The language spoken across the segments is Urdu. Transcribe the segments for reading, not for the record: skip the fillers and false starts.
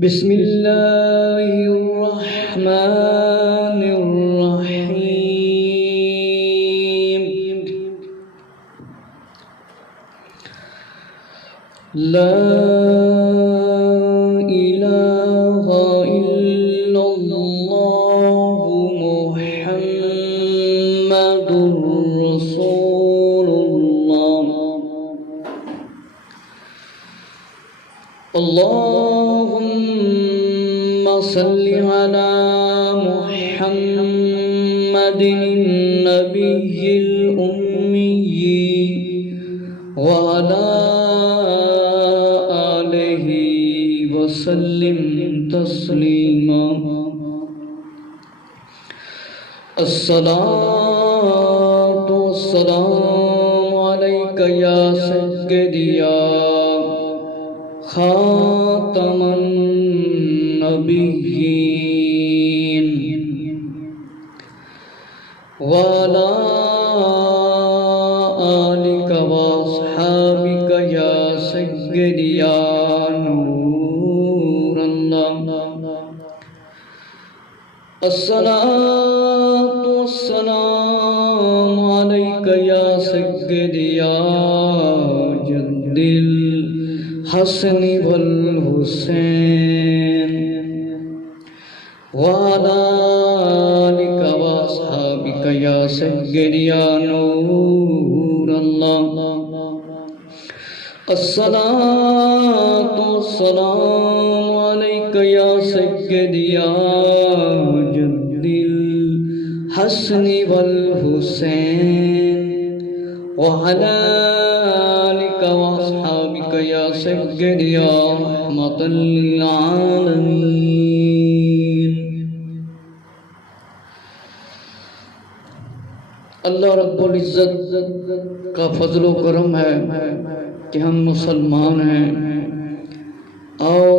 بسم اللہ الرحمن الرحیم لا الہ الا اللہ محمد رسول اللہ اللهم صل على محمد النبي الأمي وعلى آله وسلم تسليما الصلاة والسلام عليك يا سيدي يا خاتم النبيين وعلى آلك وأصحابك يا سيدي يا نور الله الصلاة والسلام عليك يا سيدي يا جد الحسن والحسين وعلى آلك وأصحابك يا سيدي يا نور الله الصلاة والسلام عليك يا سيدي يا جد الحسن والحسين وعلى آلك وأصحابك يا سيدي يا رحمة للعالمين. اللہ رب العزت کا فضل و کرم ہے کہ ہم مسلمان ہیں اور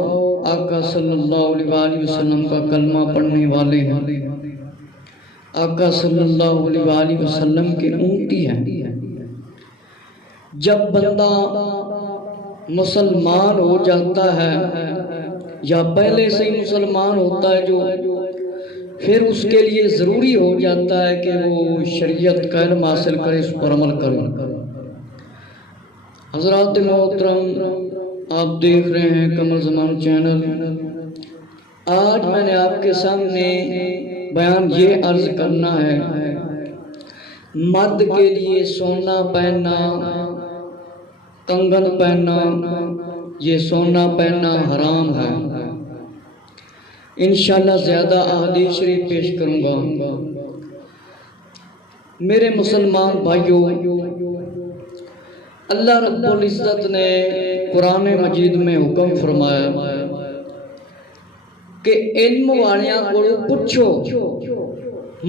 آقا صلی اللہ علیہ وسلم کا کلمہ پڑھنے والے ہیں. آقا صلی اللہ علیہ وسلم کی امتی ہیں. جب بندہ مسلمان ہو جاتا ہے یا پہلے سے ہی مسلمان ہوتا ہے جو پھر اس کے لیے ضروری ہو جاتا ہے کہ وہ شریعت کا علم حاصل کرے، اس پر عمل کرے. حضرات محترم، آپ دیکھ رہے ہیں قمر زمان چینل. آج میں نے آپ کے سامنے بیان یہ عرض کرنا ہے، مرد کے لیے سونا پہننا، کنگن پہننا، یہ سونا پہننا حرام ہے. انشاءاللہ زیادہ احادیث شریف پیش کروں گا. میرے مسلمان بھائیوں، اللہ رب العزت نے قرآن مجید میں حکم فرمایا کہ علم والیاں کو پوچھو،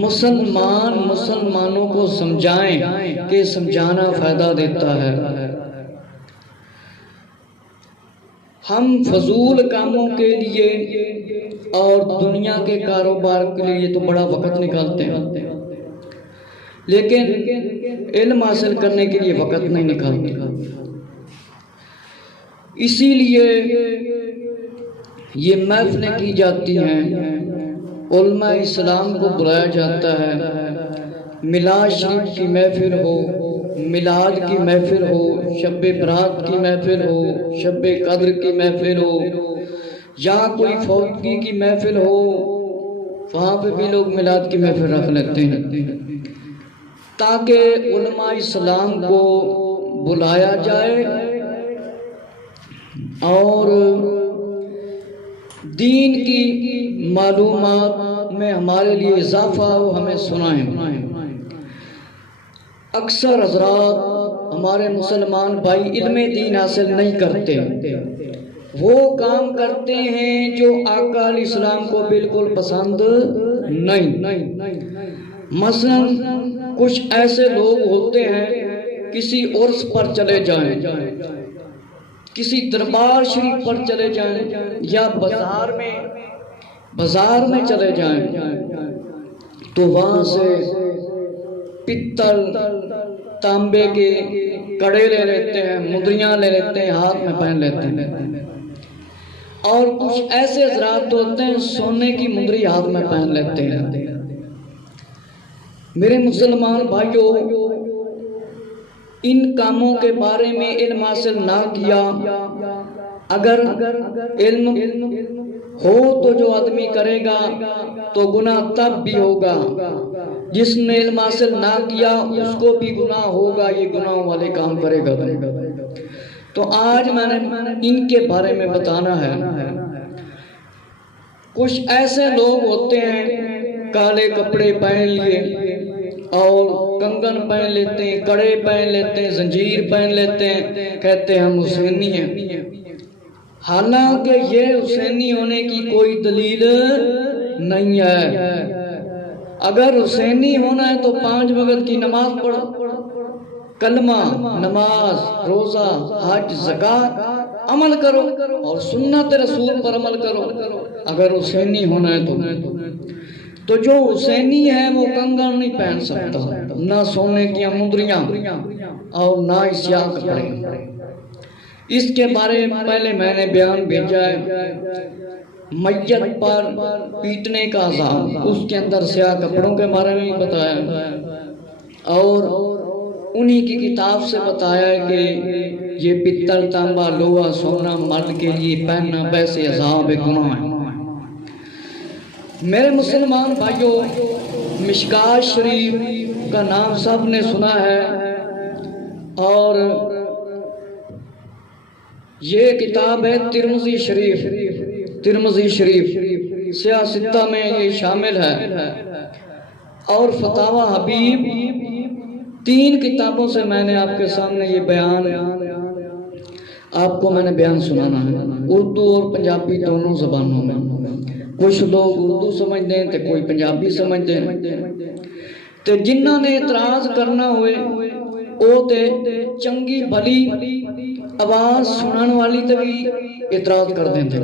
مسلمانوں کو سمجھائیں کہ سمجھانا فائدہ دیتا ہے. ہم فضول کاموں کے لیے اور دنیا کے کاروبار کے لیے تو بڑا وقت نکالتے ہیں، لیکن علم حاصل کرنے کے لیے وقت نہیں نکالتے. اسی لیے یہ محفلیں کی جاتی ہیں، علماء اسلام کو بلایا جاتا ہے. میلاد شریف کی محفل ہو، میلاد کی محفل ہو، شب برات کی محفل ہو، شب قدر کی محفل ہو، یا کوئی فوتگی کی محفل ہو، وہاں پہ بھی لوگ میلاد کی محفل رکھ لیتے ہیں تاکہ علماء اسلام کو بلایا جائے اور دین کی معلومات میں ہمارے لیے اضافہ ہو، ہمیں سنائیں. اکثر حضرات ہمارے مسلمان بھائی علم دین حاصل نہیں کرتے، وہ کام کرتے ہیں جو آقا علیہ السلام کو بالکل پسند نہیں. مثلا کچھ ایسے لوگ ہوتے ہیں کسی عرس پر چلے جائیں، کسی دربار شریف پر چلے جائیں یا بازار میں چلے جائیں تو وہاں سے پتل تانبے کے کڑے لے لیتے ہیں، مدریاں لے لیتے ہیں، ہاتھ میں پہن لیتے ہیں اور کچھ ایسے حضرات ہوتے ہیں سونے کی مندری ہاتھ میں پہن لیتے ہیں۔ میرے مسلمان بھائیوں، ان کاموں کے بارے میں علم حاصل نہ کیا، اگر علم ہو تو جو آدمی کرے گا تو گناہ تب بھی ہوگا، جس نے علم حاصل نہ کیا اس کو بھی گناہ ہوگا، یہ گناہوں والے کام کرے گا۔ تو آج میں نے ان کے بارے میں بتانا ہے۔ کچھ ایسے لوگ ہوتے ہیں کالے کپڑے پہن لیے اور کنگن پہن لیتے ہیں، کڑے پہن لیتے ہیں، زنجیر پہن لیتے ہیں، کہتے ہیں ہم حسینی ہیں، حالانکہ یہ حسینی ہونے کی کوئی دلیل نہیں ہے۔ اگر حسینی ہونا ہے تو 5 وقت کی نماز پڑھو، کلمہ، نماز، روزہ، حج، زکوٰۃ عمل کرو اور سنت رسول پر عمل کرو۔ اگر حسینی ہونا ہے تو جو حسینی ہے وہ کنگن نہیں پہن سکتا، نہ سونے کی مندریاں اور نہ سیاہ کپڑے۔ اس کے بارے میں پہلے میں نے بیان بھیجا ہے، میت پر پیٹنے کا عذاب، اس کے اندر سیاہ کپڑوں کے بارے میں بتایا، اور انہی کی کتاب سے بتایا ہے کہ یہ پتل، تانبا، لوہا، سونا مرد کے لیے پہننا ویسے عذاب گناہ ہے۔ میرے مسلمان بھائیوں، مشکات شریف کا نام سب نے سنا ہے، اور یہ کتاب ہے ترمذی شریف، سیاہ ستہ میں یہ شامل ہے، اور فتاوی حبیب، 3 کتابوں سے میں نے آپ کے سامنے یہ بیان، آپ کو میں نے بیان سنانا ہے، اردو اور پنجابی دونوں زبانوں میں۔ کچھ لوگ اردو سمجھتے ہیں تو کوئی پنجابی سمجھتے ہیں، تو جنہوں نے اعتراض کرنا ہوئے وہ تے چنگی بھلی آواز سنان والی تے بھی اعتراض کر دیندے۔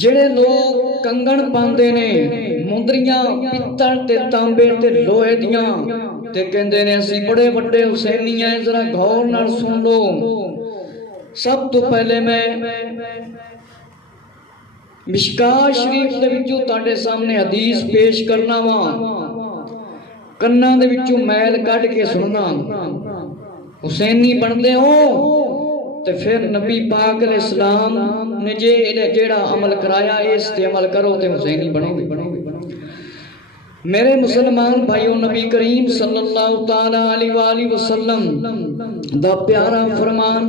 جڑے لوگ کنگن پاندے نے، مندریاں پتل تے تانبے تے لوہے دیاں، تے کہندے نے اسی بڑے بڑے حسینی ہیں، ذرا غور نال سن لو۔ سب تو پہلے میں مشکات شریف دے وچوں تہاڈے سامنے حدیث پیش کرنا وا، کناں دے وچوں میل کڈ کے سننا۔ حسینی بندے ہو تے پھر نبی پاک علیہ السلام نے جیڑا عمل کرایا اس تے عمل کرو تے حسینی بنو گے۔ میرے مسلمان بھائیوں، نبی کریم صلی اللہ تعالی علیہ وآلہ وسلم دا پیارا فرمان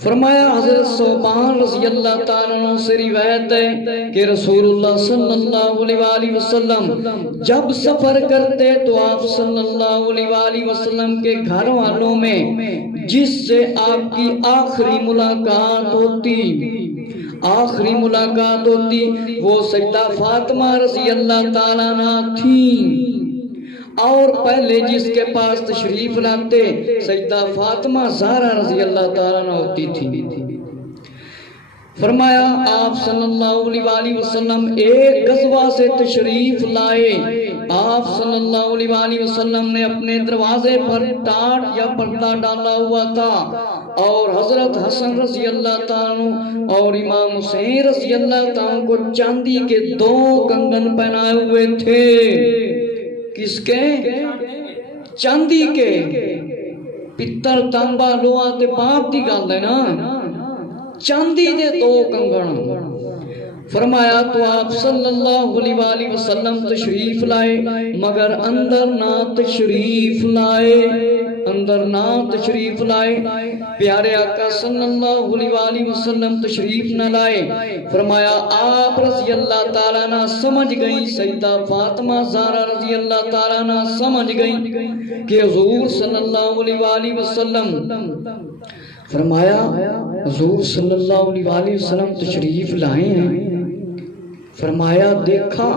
فرمایا، حضرت ثوبان رضی اللہ تعالیٰ عنہ سے روایت ہے کہ رسول اللہ صلی اللہ علیہ وآلہ وسلم جب سفر کرتے تو آپ صلی اللہ علیہ وآلہ وسلم کے گھر والوں میں جس سے آپ کی آخری ملاقات ہوتی وہ سیدہ فاطمہ رضی اللہ تعالیٰ عنہ تھیں، اور پہلے جس کے پاس تشریف لاتے سیدہ فاطمہ زہرا رضی اللہ تعالیٰ عنہ ہوتی تھی۔ فرمایا آپ صلی اللہ علیہ وآلہ وسلم ایک غزوہ سے تشریف لائے، آپ صلی اللہ علیہ وآلہ وسلم نے اپنے دروازے پر ٹاٹ یا پردہ ڈالا ہوا تھا، اور حضرت حسن رضی اللہ تعالیٰ عنہ اور امام حسین رضی اللہ تعالیٰ عنہ کو چاندی کے 2 کنگن پہنائے ہوئے تھے۔ کس کے؟ چاندی کے۔ پتل، تانبا، لوہا تے باپ دی گل ہے نا، چاندی دے 2 کنگن۔ فرمایا تو آپ صلی اللہ علیہ وآلہ وسلم تشریف لائے، مگر اندر نہ تشریف لائے، پیارے آقا صلی اللہ علیہ وآلہ وسلم تشریف نہ لائے۔ فرمایا آپ رضی اللہ تعالیٰ عنہ سمجھ گئی، سیدہ فاطمہ زہرا رضی اللہ تعالیٰ عنہ سمجھ گئی کہ حضور صلی اللہ علیہ وآلہ وسلم، فرمایا حضور صلی اللہ علیہ وآلہ وسلم تشریف لائے ہیں۔ فرمایا دیکھا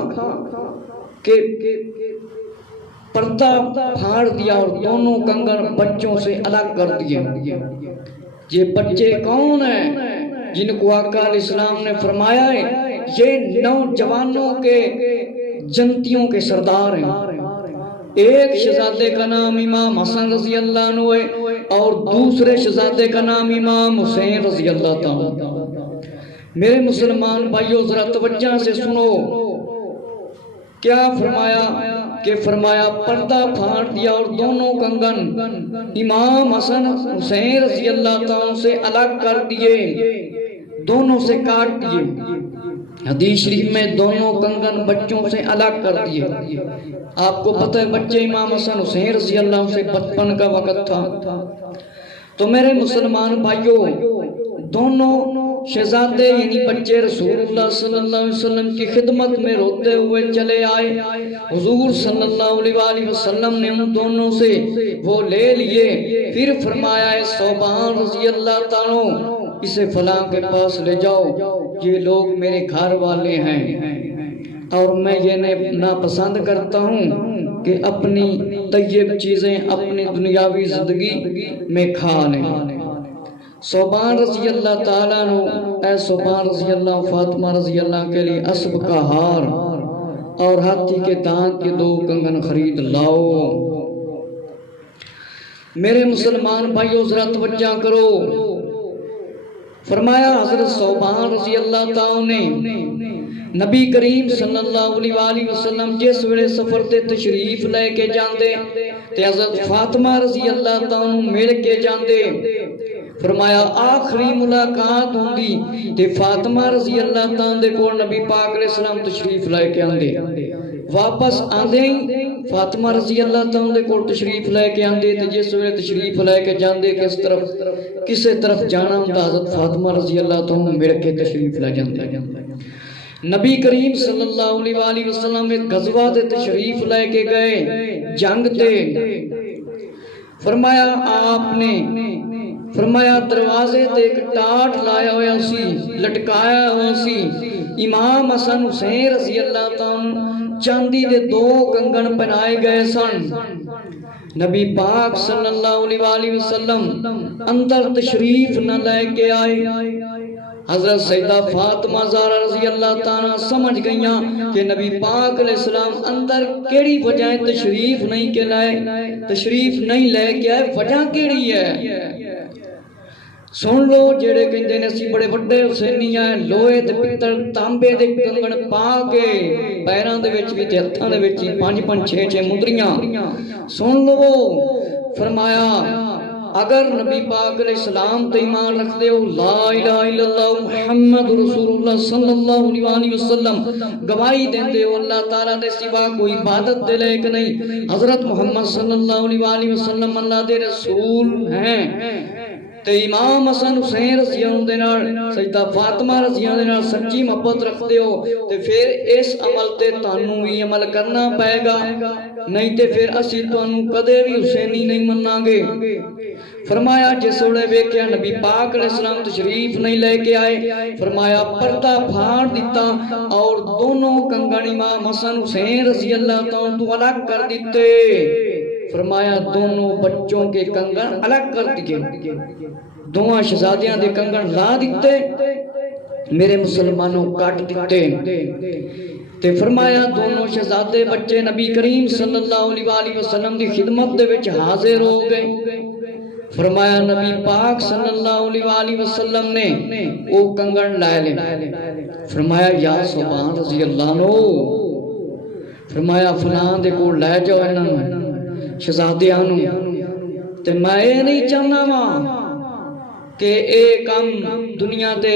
کہ پردہ پھاڑ دیا اور دونوں کنگن بچوں سے الگ کر دیے۔ یہ بچے کون ہیں؟ جن کو آقا علیہ السلام نے فرمایا ہے یہ نوجوانوں کے جنتیوں کے سردار ہیں۔ ایک شہزادے کا نام امام حسن رضی اللہ عنہ ہے، اور دوسرے شہزادے کا نام امام حسین رضی اللہ تعالیٰ۔ میرے مسلمان بھائیوں ذرا توجہ سے سنو، کیا فرمایا کہ فرمایا پردہ پھاڑ دیا اور دونوں کنگن امام حسن حسین رضی اللہ تعالیٰ سے الگ کر دیے، دونوں سے کاٹ دیے۔ حدیث شریف میں دونوں کنگن بچوں سے الگ کر دیے۔ آپ کو پتہ ہے بچے امام حسن حسین رضی اللہ عنہ سے بچپن کا وقت تھا۔ تو میرے مسلمان بھائیوں دونوں شہزادے یعنی بچے رسول اللہ صلی اللہ علیہ وسلم کی خدمت میں روتے ہوئے چلے آئے۔ حضور صلی اللہ علیہ وسلم نے ان دونوں سے وہ لے لیے، پھر فرمایا ہے ثوبان رضی اللہ تعالیٰ اسے فلاں کے پاس لے جاؤ، یہ لوگ میرے گھر والے ہیں اور میں یہ ناپسند کرتا ہوں کہ اپنی طیب چیزیں اپنی دنیاوی زندگی میں کھا لیں۔ ثوبان رضی اللہ تعالیٰ عنہ، اے ثوبان رضی اللہ فاطمہ رضی اللہ کے لیے اسب کا ہار اور ہاتھی کے دانت کے 2 کنگن خرید لاؤ۔ میرے مسلمان بھائیوں ذرا توجہ کرو، فرمایا حضرت ثوبان رضی اللہ تعالیٰ نے نبی کریم صلی اللہ علیہ وسلم جس ویلے سفر تے تشریف لے کے جاندے تے حضرت فاطمہ رضی اللہ تعالیٰ مل کے جاندے، فرمایا آخری ملاقات ہوندی تے فاطمہ رضی اللہ تعالیٰ دے کو نبی پاک علیہ السلام تشریف لے کے آندے، واپس آندے فاطمہ رضی اللہ تعالیٰ دے کو تشریف لے کے آندے تے جس ویلے تشریف لے کے جاندے کسے طرف جانا ہوندا حضرت فاطمہ رضی اللہ تعالیٰ مل کے تشریف لے جاندے۔ نبی کریم صلی اللہ علیہ وسلم ایک غزوہ تے تشریف لے کے گئے جنگ تے، فرمایا آپ نے فرمایا دروازے تے ایک ٹاٹ لایا ہوا سی، لٹکایا ہوا سی، امام حسن حسین رضی اللہ تعالیٰ چاندی دے 2 کنگن پہنائے گئے سن۔ نبی پاک صلی اللہ علیہ وسلم اندر تشریف نہ لے کے آئے۔ حضرت سیدہ فاطمہ زہرا رضی اللہ تعالیٰ سمجھ گئیاں کہ نبی پاک علیہ السلام اندر کیڑی وجہ تشریف نہیں کے لائے، تشریف نہیں لے کے آئے، وجہ کیڑی ہے؟ سن لو، جڑے کہندے نے اسی بڑے وڈے حسینی ہیں، لوہے تے پتل تانبے دے کنگن پا کے پیراں دے وچ وی تے ہتھاں دے وچ 5-5 6-6 مدریاں، سن لو فرمایا اگر نبی پاک علیہ السلام تے ایمان رکھتے ہو، لا الہ الا اللہ محمد رسول اللہ صلی اللہ علیہ وسلم گواہی دیندے ہو اللہ تعالیٰ دے سوا کوئی عبادت دے لائق نہیں، حضرت محمد صلی اللہ علیہ وسلم اللہ دے رسول ہیں، تے امام حسن حسین رضی اللہ دے نال سیدہ فاطمہ رضی اللہ دے نال سچی محبت رکھتے ہو تے پھر اس عمل تے تانوں بھی عمل کرنا پائے گا، نہیں تے پھر اسی تانوں کدے بھی حسینی نہیں مننا گے۔ فرمایا جس ویلے ویکھیا نبی پاک علیہ السلام تشریف نہیں لے کے آئے، فرمایا پردہ پھاڑ دیتا اور دونوں کنگن امام حسن حسین رضی اللہ تعالیٰ تو الگ کر دیتے، فرمایا دونوں بچوں کے کنگن الگ کر دیے، دونوں شہزادیاں دے کنگن لا دیتے، میرے مسلمانوں کاٹ دیتے، تے فرمایا دونوں شہزادے بچے نبی کریم صلی اللہ علیہ وسلم دی خدمت دے وچ حاضر ہو گئے۔ فرمایا نبی پاک صلی اللہ علیہ وسلم نے وہ کنگن لائے لے، فرمایا یا ثوبان رضی اللہ عنہ، فرمایا فلاں دے کو لے جاؤ انہاں شہزادیاں نوں، تے میں اے نہیں چاہنا وا کہ اے کم دنیا تے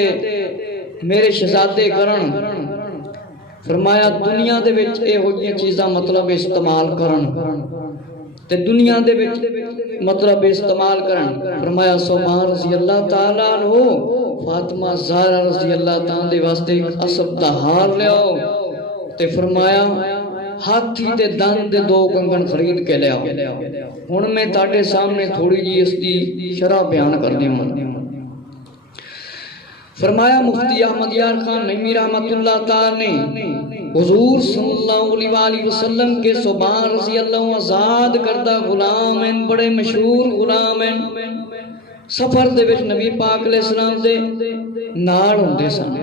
میرے شہزادے کرن، فرمایا دنیا دے وچ اے ہوئی چیزاں مطلب استعمال کرن تے دنیا دے وچ مطلب استعمال کرن، فرمایا ثوبان رضی اللہ تعالیٰ عنہ فاطمہ زہرا رضی اللہ تعالیٰ دے واسطے اسب دا ہار لیاؤ، تے فرمایا ہاتھی دے دند دے 2 کنگن خرید کے لے آؤ۔ ہن میں تاڈے سامنے تھوڑی جی اس دی شرح بیان کر دیواں۔ فرمایا مفتی احمد یار خان نعیمی رحمت اللہ تعالی نے حضور صلی اللہ علیہ وسلم کے ثوبان رضی اللہ آزاد کردہ غلام ہیں، بڑے مشہور غلام ہیں، سفر دے وچ نبی پاک علیہ السلام دے نال ہوندے سن،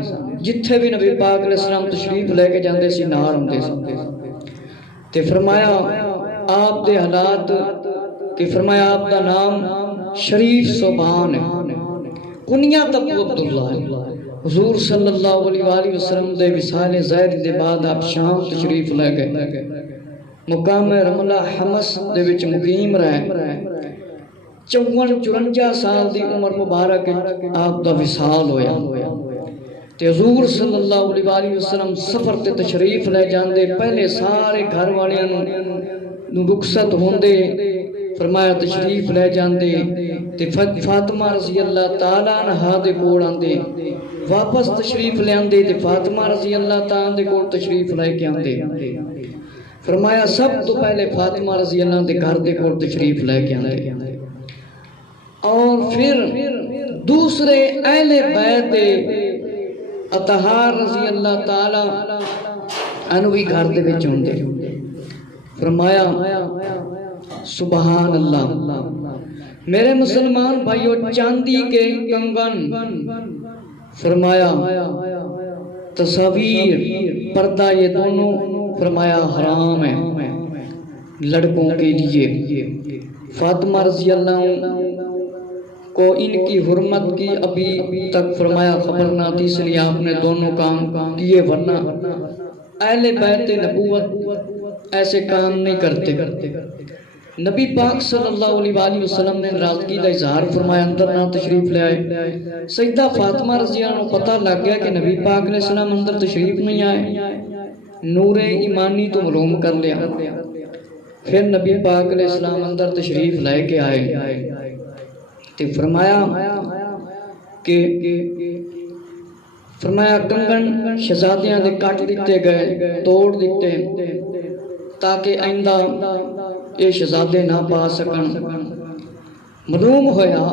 جتھے بھی نبی پاک علیہ السلام تشریف لے کے جاندے سی نال ہوندے سن، تے فرمایا آپ دے حالات کہ فرمایا آپ دا نام شریف زبان ہے، کنیت ابو عبداللہ ہے۔ حضور صلی اللہ علیہ وآلہ وسلم دے وصال زہر دے بعد آپ شام تشریف لے گئے، مقام رملہ حمص دے وچ مقیم رہے، 54 سال دی عمر مبارک آپ دا وصال ہویا تے حضور صلی اللہ علیہ وآلہ وسلم سفر تے تشریف لے جاندے، پہلے سارے گھر والیاں نو رخصت ہوندے، فرمایا تشریف لے جاندے تے فاطمہ رضی اللہ تعالیٰ عنہا دے کول آندے، واپس تشریف لے آندے تے فاطمہ رضی اللہ تعالیٰ دے کول تشریف لے کے آندے، فرمایا سب تو پہلے فاطمہ رضی اللہ دے گھر دے کول تشریف لے کے آندے، اور پھر دوسرے اہل بیت دے اطہار رضی اللہ تعالیٰ عنہ بھی گھر دے وچ ہوندے، فرمایا سبحان اللہ، میرے مسلمان بھائیو چاندی کے کنگن، فرمایا تصاویر پردہ یہ دونوں فرمایا حرام ہے لڑکوں کے لیے۔ فاطمہ رضی اللہ کو ان کی حرمت کی ابھی تک فرمایا خبر نہ تھی، اس لیے آپ نے دونوں کام کیے، ورنہ اہل بیت نبوت ایسے کام نہیں کرتے۔ نبی پاک صلی اللہ علیہ وآلہ وسلم نے ناراضگی کا اظہار فرمایا، اندر نہ تشریف لے آئے۔ سیدہ فاطمہ رضی اللہ عنہ پتہ لگ گیا کہ نبی پاک علیہ السلام اندر تشریف نہیں آئے، نور ایمانی تو معلوم کر لیا۔ پھر نبی پاک علیہ السلام اندر تشریف لے کے آئے تو فرمایا کنگن شہزادیاں دے کٹ دیتے گئے، توڑ دیتے، تاکہ آئندہ یہ شہزادے نہ پا سکن۔ معلوم ہویا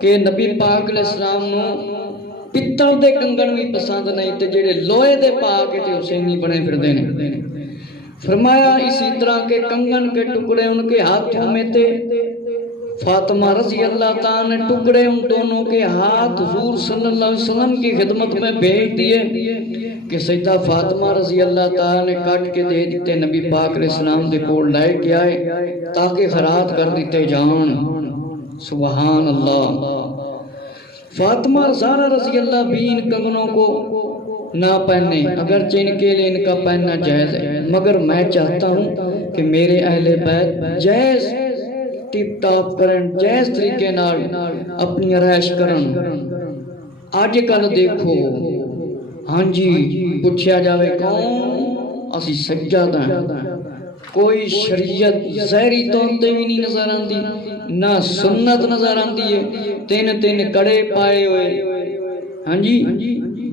کہ نبی پاک علیہ السلام نو پتل دے کنگن بھی پسند نہیں تے جڑے لوہے دے پا کے تے حسینی بنے پھر دینے۔ فرمایا اسی طرح کے کنگن کے ٹکڑے ان کے ہاتھوں میں تھے، فاطمہ رضی اللہ تعالیٰ نے ٹکڑے ان دونوں کے ہاتھ حضور صلی اللہ علیہ وسلم کی خدمت میں بھیج دیے کہ سیدہ فاطمہ رضی اللہ تعالیٰ نے کٹ کے دے دیتے، نبی پاک علیہ السلام دے کول لے کے آئے تاکہ خیرات کر دیتے جان۔ سبحان اللہ۔ فاطمہ زہرا رضی اللہ بھی ان کنگنوں کو نہ پہنے، اگرچہ ان کے لیے ان کا پہننا جائز ہے، مگر میں چاہتا ہوں کہ میرے اہل بیت جائز ٹپ ٹاپ کرن، جائز طریقے نال اپنی رہائش کرن۔ آج کل دیکھو ہاں جی پوچھیا جاوے کون، اسی سجادہ ہیں، کوئی شریعت ظاہری طور تے بھی نہیں نظر آندی، نہ سنت نظر آندی ہے، تین کڑے پائے ہوئے ہاں جی،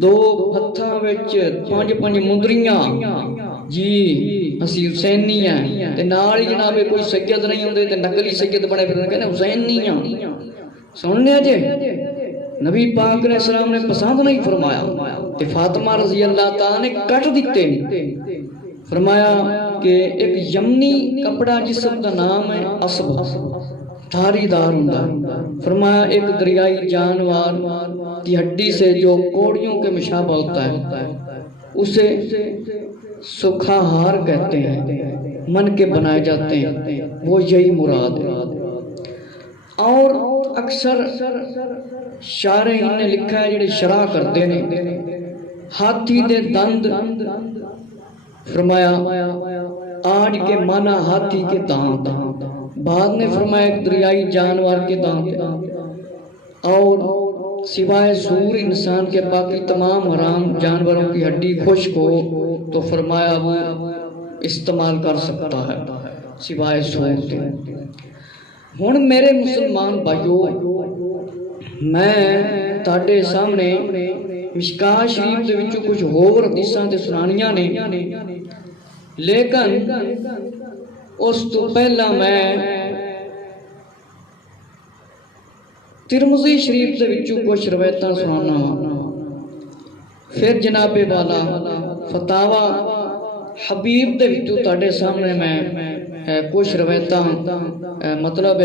2 ہتھاں وچ 5 مندریاں، جی اسی حسینی ہیں تے نال ہی جناب کوئی سید نہیں ہوندے تے نقلی سید بنے پھر کہنے حسینی ہیں۔ سن لیا جے نبی پاک علیہ السلام نے پسند نہیں فرمایا تے فاطمہ رضی اللہ تعالیٰ نے کٹ دیتے، فرمایا کہ ایک یمنی کپڑا جسم کا نام ہے اسب، دھاری دار ہوندہ، فرمایا ایک دریائی جانور کی ہڈی سے جو کوڑیوں کے مشابہ ہوتا ہے اسے سکھا ہار کہتے ہیں، من کے بنائے جاتے ہیں، وہ یہی مراد ہے۔ اور اکثر شارحین نے لکھا ہے جڑے شرح کرتے ہیں، ہاتھی دے دند، فرمایا آج کے معنی ہاتھی کے دانت، بعد نے فرمایا ایک دریائی جانور کے دانت، اور سوائے سور انسان کے باقی تمام حرام جانوروں کی ہڈی خشک ہو تو فرمایا وہ استعمال کر سکتا ہے سوائے سور کے۔ ہن میرے مسلمان بھائیو، میں تاڑے سامنے مشکاہ شریف دے وچوں کچھ ہور حدیثاں تے سنانیاں نے، لیکن اس تو پہلا میں ترمذی شریف دے وچوں کچھ روایتاں سنانا ہوں، پھر جناب والا فتاوا حبیب دے وچوں تاڑے سامنے میں کچھ روایتاں مطلب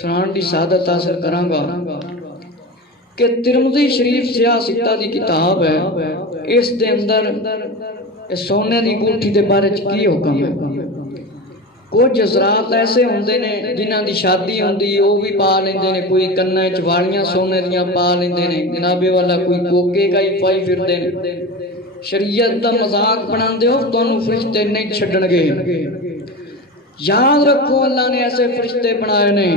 سنان دی سعادت حاصل کراں گا کہ ترمذی شریف سیاہ ستہ دی کتاب ہے، اس دے اندر سونے دی انگوٹھی دے بارے کی حکم ہے۔ کچھ حضرات ایسے ہوندے نے جنہاں دی شادی ہوندی وہ بھی پا لیندے نے، کوئی کنے چ واڑیاں سونے دیاں پا لیندے نے جناب والا، کوئی کوکے کا ہی پائی پھردے نے۔ شریعت دا مذاق بناندے ہو تانوں فرشتے نہیں چھڈن گے۔ یاد رکھو اللہ نے ایسے فرشتے بنائے نے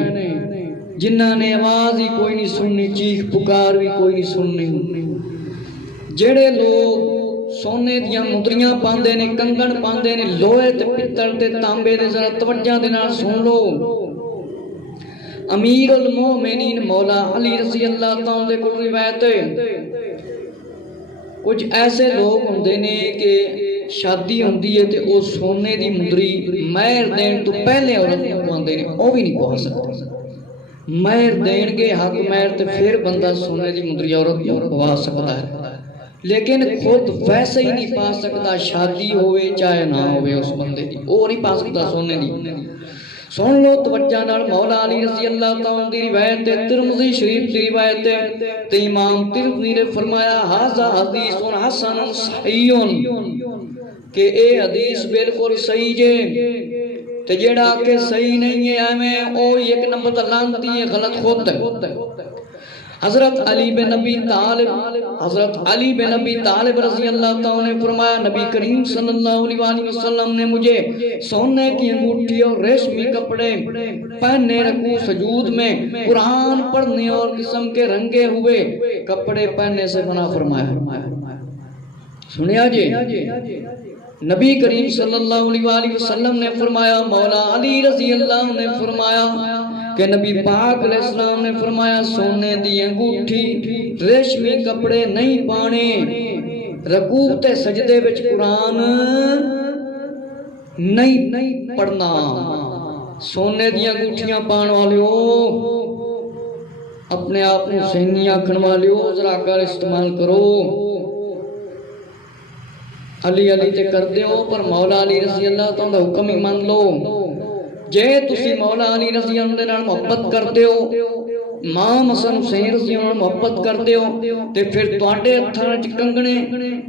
جنہاں نے آواز ہی کوئی نہیں سننی، چیخ پکار بھی کوئی نہیں سننی۔ جڑے لوگ سونے دیاں مدریاں پاندے نے، کنگن پاندے نے، لوہے تے پتل تے تانبے دے، ذرا توجہ دے نال سن لو۔ امیر المومنین مولا علی رضی اللہ تعالیٰ کو روایت ہے، کچھ ایسے لوگ ہوندے نے کہ شادی ہوندی ہے تے او سونے دی مدری مہر دین تو پہلے عورت کو پاندے نے، او بھی نہیں پا سکتے۔ مہر دین گے حق مہر تے پھر بندہ سونے دی مدری عورت کو پوا سکتا ہے، لیکن خود ویسے ہی نہیں پا سکتا، شادی ہوئے چاہے نہ ہوئے اس بندے دی، وہ نہیں پا سکتا سونے دی۔ سن لو توجہ نال، مولا علی رضی اللہ تعالیٰ دی روایت ہے، ترمذی شریف دی روایت ہے، تے امام ترمذی نے فرمایا ھذا حدیث حسن صحیح، کہ اے حدیث بالکل صحیح جے، تے جیڑا کہ صحیح نہیں ہے ایویں او ایک نمبر لانتی ہے، غلط خود ہے۔ حضرت علی بن ابی طالب رضی اللہ تعالیٰ نے فرمایا نبی کریم صلی اللہ علیہ وسلم نے مجھے سونے کی انگوٹھی اور ریشمی کپڑے پہننے، رکوع سجود میں قرآن پڑھنے اور قسم کے رنگے ہوئے کپڑے پہننے سے منع فرمایا۔ سنیا جی، نبی کریم صلی اللہ علیہ وسلم نے فرمایا، مولا علی رضی اللہ عنہ نے فرمایا کہ نبی پاک علیہ السلام نے فرمایا سونے دی انگوٹھی ریشمی کپڑے نہیں پانے، رکوع تے سجدے وچ قرآن نہیں پڑھنا۔ سونے دی انگوٹھیاں پان والیو، اپنے آپ کو حسینی آکھن والیو ذرا کر استعمال کرو۔ علی علی تے کر دیو پر مولا علی رضی اللہ تعالیٰ دا حکم ہی مان لو۔ جے تسی مولا علی رضی اللہ دے نال محبت کرتے ہو، امام حسن حسین رضی اللہ محبت کرتے ہو، تے پھر تواڈے ہتھاں وچ کنگنے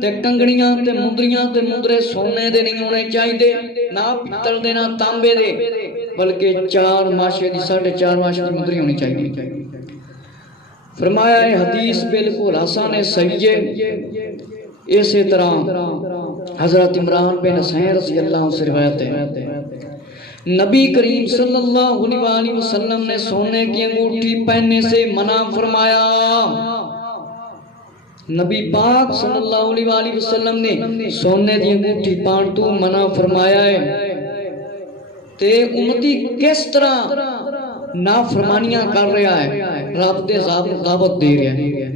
تے کنگڑیاں تے مدریاں تے مدرے سونے دے نہیں ہونے چاہیے، نہ پتل دے نہ تانبے دے، بلکہ 4 ماشے دی 4.5 ماشے دی مدری ہونی چاہیے۔ فرمایا ہے حدیث بالکل حسن ہے، صحیح ہے۔ اسی طرح حضرت عمران بن حسین رضی اللہ عنہ سے روایت ہے، نبی کریم صلی اللہ علیہ وسلم نے سونے کی انگوٹھی پہننے سے منع فرمایا۔ نبی پاک صلی اللہ علیہ وسلم نے سونے کی انگوٹھی پان تو منع فرمایا ہے، تے امتی کس طرح نافرمانیاں کر رہا ہے، رب دے دعوت دے رہا ہے،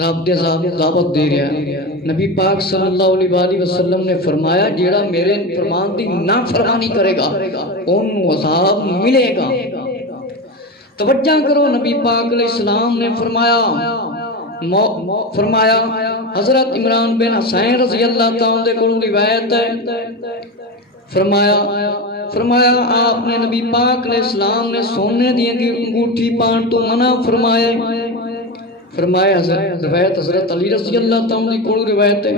رب دے دعوت دے رہا ہے۔ نبی پاک صلی اللہ علیہ وسلم نے فرمایا جیڑا میرے فرمان دی نافرمانی کرے گا انہوں عذاب ملے گا۔ توجہ کرو، نبی پاک علیہ السلام نے فرمایا حضرت عمران بن حسین رضی اللہ تعالیٰ کو روایت ہے، فرمایا آپ نے نبی پاک علیہ السلام نے سونے دی انگوٹھی پان تو منع فرمایا۔ فرمایا روایت حضرت علی رضی اللہ تعالیٰ کو روایت ہے،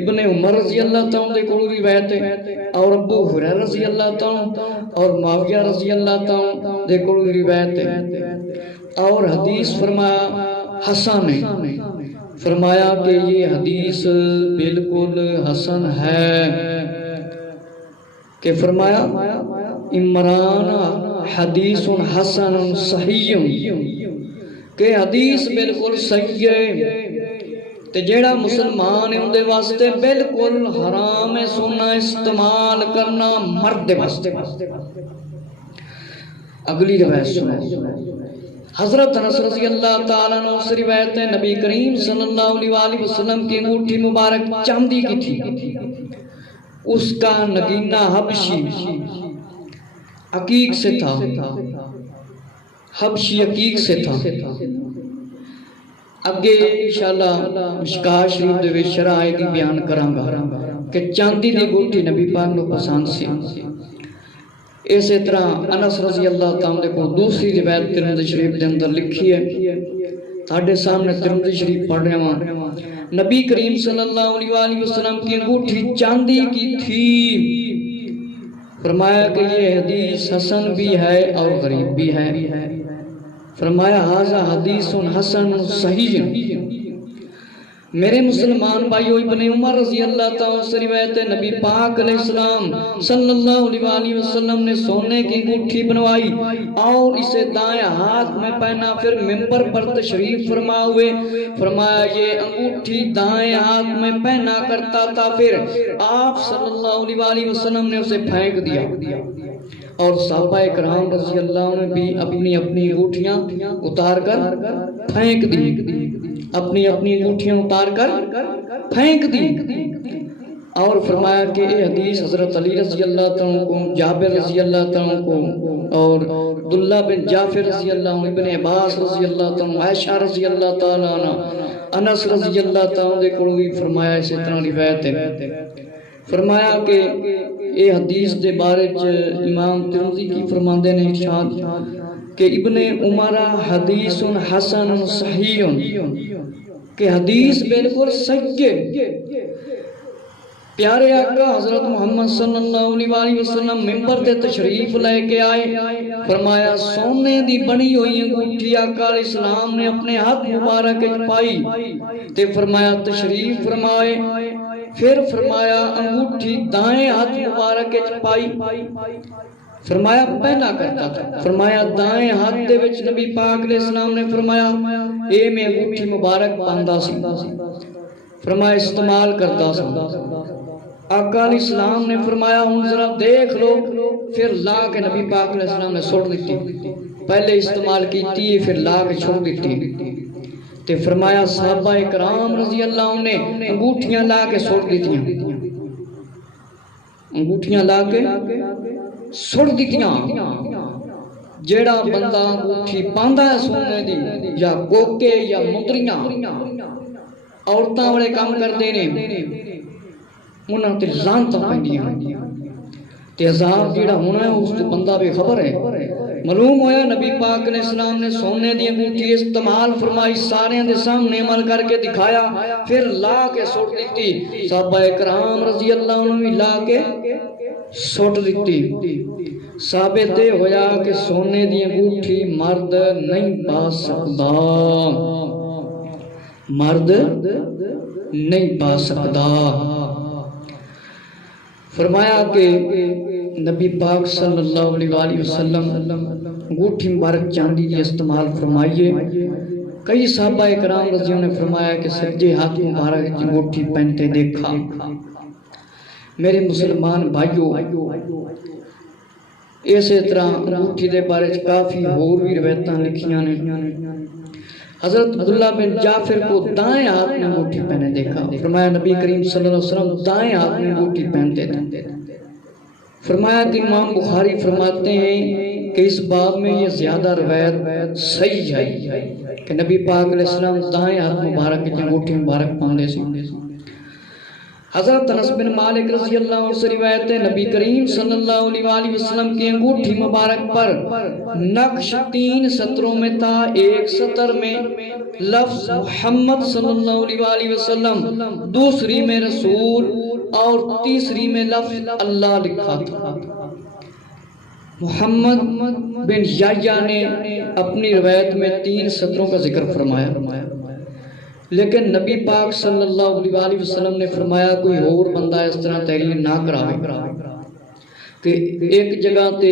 ابن عمر رضی اللہ تعالیٰ کو روایت ہے، اور ابو ہریرہ رضی اللہ تعالیٰ اور معاویہ رضی اللہ تعالیٰ کو روایت ہے، اور حدیث فرمایا حسن ہے۔ فرمایا کہ یہ حدیث بالکل حسن ہے، کہ فرمایا عمران حدیث حسن صحیح، کہ حدیث بالکل صحیح ہے، تے جیڑا مسلمان ہے اندے واسطے بالکل حرام ہے سونا استعمال کرنا مرد واسطے۔ اگلی روایت سنو، حضرت انس رضی اللہ تعالیٰ عنہ سے روایت ہے، نبی کریم صلی اللہ علیہ وسلم کی انگوٹھی مبارک چاندی کی تھی، اس کا نگینہ حبشی عقیق سے تھا، حبشی عقیق سے تھا۔ اگے انشاءاللہ مشکاہ شریف دے وچ شرح آئے گی، بیان کراں گا کہ چاندی دی انگوٹھی نبی پاک نو پسند سی۔ اسی طرح انس رضی اللہ تعالیٰ کو دوسری روایت ترمذی شریف دے اندر لکھی ہے، تھاڈے سامنے ترمذی شریف پڑھ رہا ہوں۔ نبی کریم صلی اللہ علیہ وسلم کی انگوٹھی چاندی کی تھی، فرمایا کہ یہ حدیث حسن بھی ہے اور غریب بھی ہے. فرمایا ھذا حدیث حسن صحیح. میرے مسلمان بھائیو، ابن عمر رضی اللہ تعالیٰ سے روایت ہے، نبی پاک علیہ السلام صلی اللہ علیہ وسلم نے سونے کی انگوٹھی بنوائی اور اسے دائیں ہاتھ میں پہنا، پھر منبر پر تشریف فرما ہوئے. فرمایا یہ انگوٹھی دائیں ہاتھ میں پہنا کرتا تھا، پھر آپ صلی اللہ علیہ وسلم نے اسے پھینک دیا اور صحابہ کرام رضی اللہ عنہ نے بھی اپنی اپنی انگوٹھیاں اتار کر پھینک دی، اپنی اپنی انگوٹھیاں اتار کر پھینک دی. اور فرمایا کہ یہ حدیث حضرت علی رضی اللہ عنہ کو، جابر رضی اللہ عنہ کو، اور عبداللہ بن جعفر رضی اللہ عنہ، ابن عباس رضی اللہ عنہ، عائشہ رضی اللہ تعالیٰ عنہ، انس رضی اللہ تعالیٰ عنہ کو بھی فرمایا اسی طرح روایت ہے. فرمایا کہ یہ حدیث دے بارے امام ترمذی کی فرماندے نے ارشاد کہ ابن عمر حدیث حسن صحیح، کہ حدیث بالکل صحیح. پیارے آقا حضرت محمد صلی اللہ علیہ وسلم منبر تے تشریف لے کے آئے. فرمایا سونے دی بنی ہوئی انگوٹھی آقا علیہ السلام نے اپنے ہاتھ مبارک پائی تے فرمایا تشریف فرمائے. پھر فرمایا انگوٹھی دائیں ہاتھ مبارک پائی، فرمایا پہنا کرتا تھا. فرمایا دائیں ہاتھ دے وچ نبی پاک علیہ السلام نے فرمایا اے میں انگوٹھی مبارک پاندا سی، فرمایا استعمال کرتا سی. آقا علیہ السلام نے فرمایا ہن ذرا دیکھ لو، پھر لا کے نبی پاک علیہ السلام نے چھوڑ دیتی. پہلے استعمال کیتی پھر لا کے چھوڑ دیتی. تے فرمایا صحابہ کرام رضی اللہ عنہ نے انگوٹھیاں لا کے چھوڑ دیتیاں، انگوٹھیاں لا کے چھوڑ دیتیاں. جیڑا بندہ انگوٹھی پاندا ہے سونے دی یا کوکے یا مدریاں عورتاں والے کام کردے نے، انہاں تے لعنت پیندیاں تے عذاب جیڑا ہونا ہے اس تے بندہ بے خبر ہے. معلوم ہویا نبی پاک علیہ السلام نے سونے دی انگوٹھی استعمال فرمائی، سارے دے سامنے عمل کر کے دکھایا، پھر لا کے سوٹ دیتی. صحابہ کرام رضی اللہ عنہ بھی لا کے سوٹ دیتی. ثابت ہویا کہ سونے دی انگوٹھی مرد نہیں پا سکتا، مرد نہیں پا سکتا. فرمایا کہ نبی پاک صلی اللہ علیہ وسلم انگوٹھی مبارک چاندی دی استعمال فرمائیے. کئی صحابہ کرام رضی اللہ عنہ نے فرمایا کہ سجدے ہاتھ مبارک انگوٹھی پہنتے دیکھا. میرے مسلمان بھائیو، اسی طرح انگوٹھی دے بارے کافی اور بھی روایتاں لکھیاں نے. حضرت عبداللہ بن جعفر کو دائیں ہاتھ میں انگوٹھی پہنے دیکھا. فرمایا نبی کریم صلی اللہ علیہ وسلم دائیں ہاتھ میں انگوٹھی پہنتے تھے. فرمایا کہ امام بخاری فرماتے ہیں کہ اس باب میں یہ زیادہ روایت صحیح ہے کہ نبی پاک علیہ السلام دائیں ہاتھ مبارک کی انگوٹھی مبارک پہنتے تھے. حضرت انس بن مالک رضی اللہ عنہ سے روایت ہے نبی کریم صلی اللہ علیہ وسلم کی انگوٹھی مبارک پر نقش 3 سطروں میں تھا. ایک سطر میں لفظ محمد صلی اللہ علیہ وسلم، دوسری میں رسول اور تیسری میں لفظ اللہ لکھا تھا. محمد بن یحییٰ نے اپنی روایت میں 3 سطروں کا ذکر فرمایا، لیکن نبی پاک صلی اللہ علیہ وسلم نے فرمایا کوئی اور بندہ اس طرح تحریر نہ کراوے کہ ایک جگہ تے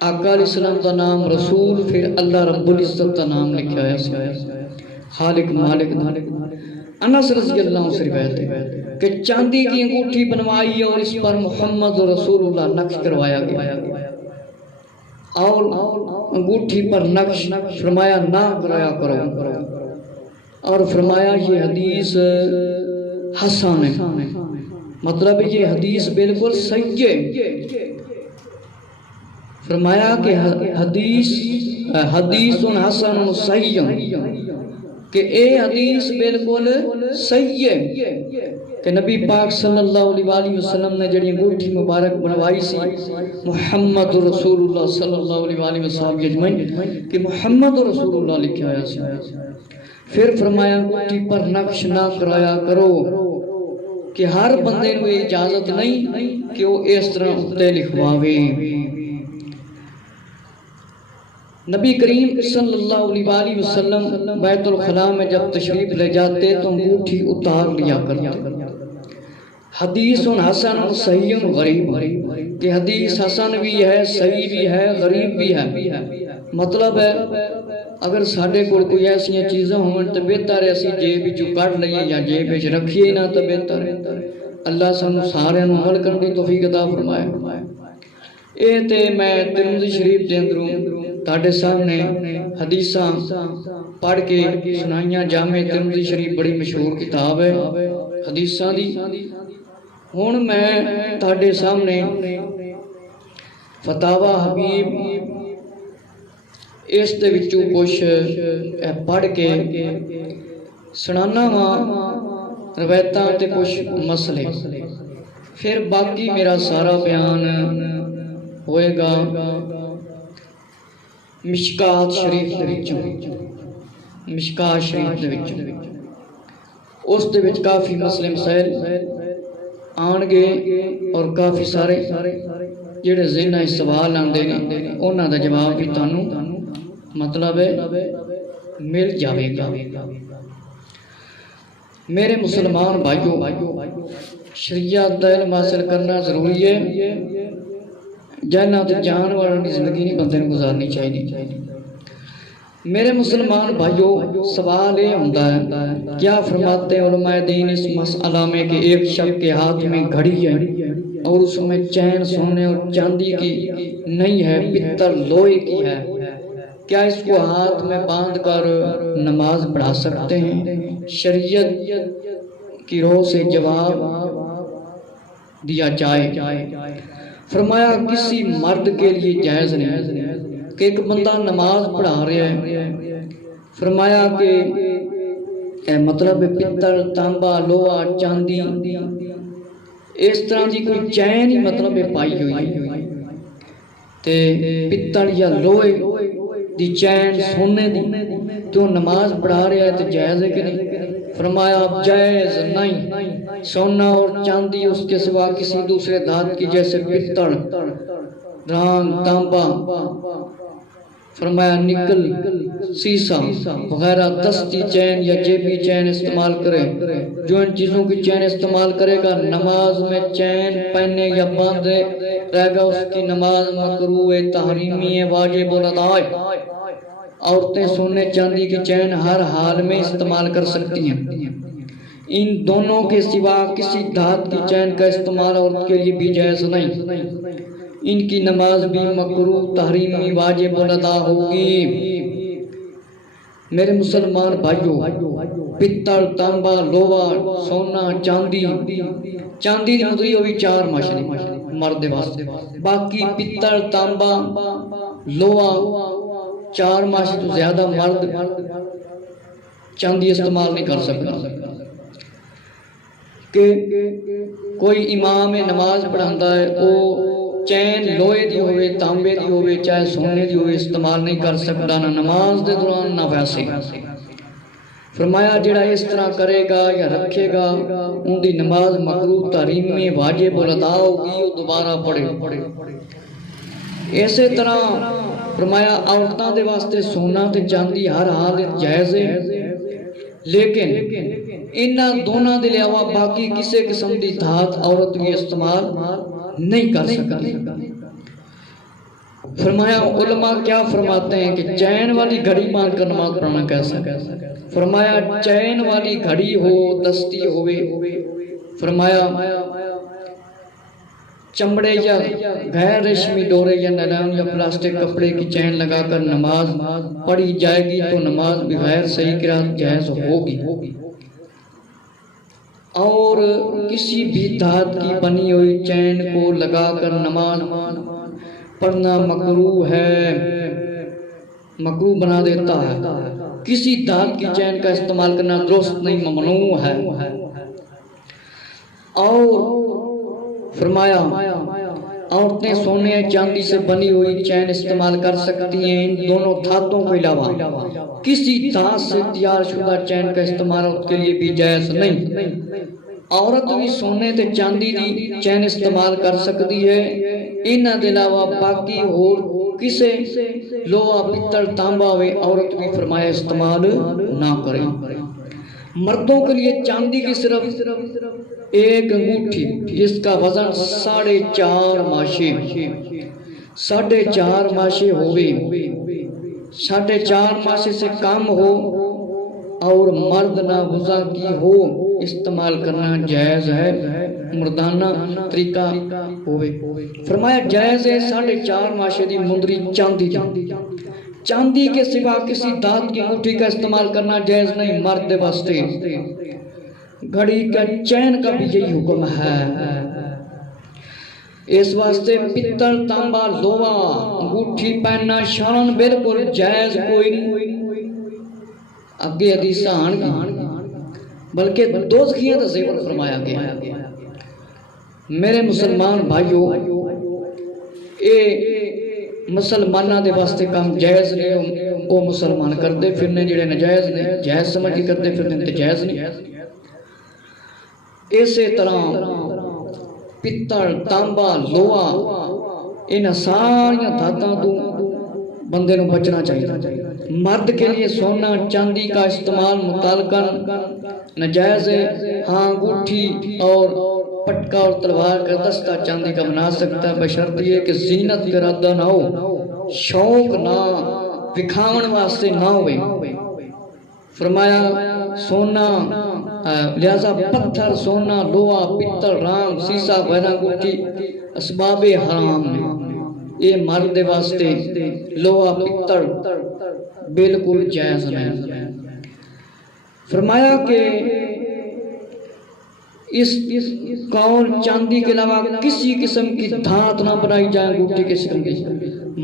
آقا علیہ السلام کا نام رسول، پھر اللہ رب العزت کا نام لکھا ہے خالق مالک. انس رضی اللہ عنہ سے روایت ہے کہ چاندی کی انگوٹھی بنوائی اور اس پر محمد رسول اللہ نقش کروایا گیا، اور انگوٹھی پر نقش فرمایا نہ کرایا کرو، اور فرمایا یہ حدیث حسن ہے، مطلب یہ حدیث بالکل صحیح ہے. فرمایا کہ حدیث حسن صحیح، کہ اے حدیث بالکل صحیح ہے کہ نبی پاک صلی اللہ علیہ وسلم نے جڑی انگوٹھی مبارک بنوائی سی محمد رسول اللہ صلی اللہ علیہ وسلم اجمعین کہ محمد رسول اللہ لکھا ہے سی. پھر فرمایا انگوٹھی پر نقش نہ کرایا کرو کہ ہر بندے کو اجازت نہیں کہ وہ اس طرح اتنے لکھواوے۔ نبی کریم صلی اللہ علیہ وسلم بیت الخلاء میں جب تشریف لے جاتے تو انگوٹھی اتار لیا کرتے۔ حدیث حسن صحیح غریب، کہ حدیث حسن بھی ہے، صحیح بھی ہے، غریب بھی ہے۔ مطلب ہے اگر ساڈے کول کوئی ایسی چیزیں ہون تو بہتر ہے اسی جیب وچوں کڈ لئیے یا جیب وچ رکھیے نہ تو بہتر ہے۔ اللہ سانوں سارے نوں عمل کرنے کی توفیق عطا فرمائے۔ اے تے میں ترمذی شریف دے اندروں تہاڈے سامنے حدیثاں پڑھ کے سنائیاں۔ جامع ترمذی شریف بڑی مشہور کتاب ہے حدیثاں دی۔ ہن میں تہاڈے سامنے فتاوی حبیب اس دے وچوں کچھ پڑھ کے سنانا وا روایتاں تے کچھ مسئلے، پھر باقی میرا سارا بیان ہوئے گا مشکات شریف دے وچوں۔ مشکات شریف دے وچوں اس دے وچ کافی مسئلے مسائل آن گے اور کافی سارے جڑے ذہن وچ سوال آندے نے انہاں دا جواب بھی تانوں مطلب ہے مل جاوے گا۔ میرے مسلمان بھائیو، شریعت دا علم حاصل کرنا ضروری ہے، جنت جان والی زندگی نہیں بندے کو گزارنی چاہیے۔ میرے مسلمان بھائیو، سوال یہ ہوتا ہے کیا فرماتے ہیں علماء دین اس مسئلہ میں کہ ایک شخص کے ہاتھ میں گھڑی ہے اور اس میں چین سونے اور چاندی کی نہیں ہے، پتل لوہے کی ہے، کیا اس کو ہاتھ میں باندھ کر نماز پڑھا سکتے ہیں؟ شریعت کی روح سے جواب دیا جائے۔ فرمایا کسی مرد کے لیے جائز نہیں کہ ایک بندہ نماز پڑھا رہا ہے، فرمایا کہ مطلب پتل تانبا لوہا چاندی اس طرح دی کوئی چین ہی مطلب پائی ہوئی تے پتل یا لوہے دی چین سونے دی تو نماز پڑھا رہا ہے تو جائز ہے کہ نہیں؟ فرمایا جائز نہیں، سونا اور چاندی اس کے سوا کسی دوسرے دھات کی جیسے پتل رانگ تانبا فرمایا نکل سیسا وغیرہ دستی چین یا جیبی چین استعمال کرے، جو ان چیزوں کی چین استعمال کرے گا نماز میں چین پہننے یا باندھے رہے گا، اس کی نماز مکروہ تحریمی ہے، واجب الادا ہے۔ عورتیں سونے چاندی کی چین ہر حال میں استعمال کر سکتی ہیں، ان دونوں کے سوا کسی دھات کی چین کا استعمال عورت کے لیے بھی جائز نہیں، ان کی نماز بھی مکروہ تحریمی واجب الادا ہوگی۔ میرے مسلمان بھائیو، پتل تانبا لوہا سونا چاندی چاندی دی مطلب ہوئی چار ماشری مرد واسطے، باقی پتل تانبا لوہا چار ماشی تو زیادہ مرد چاندی استعمال نہیں کر سکتا۔ کہ کوئی امام نماز پڑھاتا ہے وہ چین لوہے دی ہوئے تانبے دی ہوئے چاہے سونے دی ہوئے استعمال نہیں کر سکتا، نہ نماز دے دوران نہ ویسے۔ فرمایا جڑا اس طرح کرے گا یا رکھے گا ان دی نماز مکروہ تحریم میں واجب الادا ہوگی، وہ دوبارہ پڑھے۔ اسی طرح فرمایا عورتاں دے واسطے سونا تے چاندی ہر حال جائز ہے، لیکن انہاں دونوں دے علاوہ باقی کسی قسم دی دھات عورت بھی استعمال نہیں کر سکتی۔ فرمایا علماء کیا فرماتے ہیں کہ چین والی گھڑی باندھ کر نماز پڑھنا کیسا؟ فرمایا چین والی گھڑی ہو دستی ہوئے، فرمایا چمڑے یا غیر ریشمی ڈورے یا نائلون یا پلاسٹک کپڑے کی چین لگا کر نماز پڑھی جائے گی تو نماز بغیر صحیح قرات جائز ہوگی، اور کسی بھی دھات کی بنی ہوئی چین کو لگا کر نماز پڑھنا مکروہ ہے، مکروہ بنا دیتا ہے۔ کسی دھات کی چین کا استعمال کرنا درست نہیں، ممنوع ہے۔ اور فرمایا عورتیں سونے چاندی سے بنی ہوئی چین استعمال کر سکتی ہیں، ان دونوں دھاتوں کے علاوہ کسی دھات سے تیار شدہ چین کا استعمال عورت کے لیے بھی جائز نہیں۔ عورت بھی سونے تے چاندی دی چین استعمال کر سکتی ہے، انہاں دے علاوہ باقی اور کسے لوہا پتل تانبا ہوئے عورت بھی فرمایا استعمال نہ کرے۔ مردوں کے لیے چاندی کی صرف ایک انگوٹھی جس کا وزن 4.5 ماشے 4.5 ماشے ہوئے، 4.5 ماشے سے کم ہو اور مرد ناگزا کی ہو استعمال کرنا جائز ہے، مردانہ طریقہ ہوئے۔ فرمایا جائز ہے 4.5 ماشے دی مندری چاندی دی، چاندی کے سوا کسی دھات کی انگوٹھی کا استعمال کرنا جائز نہیں مرد واسطے۔ گھڑی کا چین کا بھی یہی حکم ہے، اس واسطے پتل تانبا لوہا انگوٹھی پہننا شرعاً بالکل جائز کوئی نہیں۔ اگے حدیث آن گی بلکہ دوزخیاں دا زیور فرمایا گیا۔ میرے مسلمان بھائیو، اے مسلمانہ دے واسطے کام جائز نہیں، وہ مسلمان کردے پھرنے جڑے نجائز نہیں، جائز سمجھ کے کردے پھرنے تے جائز نہیں۔ اسی طرح پتل تانبا لوہا ان ساریاں دھاتاں تو بندے نو بچنا چاہیے۔ مرد کے لیے سونا چاندی کا استعمال متعلقاً نجائز ہے، ہاں انگوٹھی اور پٹکا اور تلوار کا دستہ چاندی کا بنا سکتا ہے، بشرط یہ کہ زینت کا ارادہ نہ ہو، شوق نہ دکھاون واسطے نہ ہوئے۔ فرمایا سونا لہذا پتھر سونا لوہا پتل رام سیسا وغیرہ انگوٹھی اسباب حرام ہیں، یہ مرد واسطے لوہا پتل بالکل جائز نہیں۔ فرمایا کہ اس قول چاندی کے علاوہ کسی قسم کی دھات نہ بنائی جائے انگوٹھی کے قسم کی،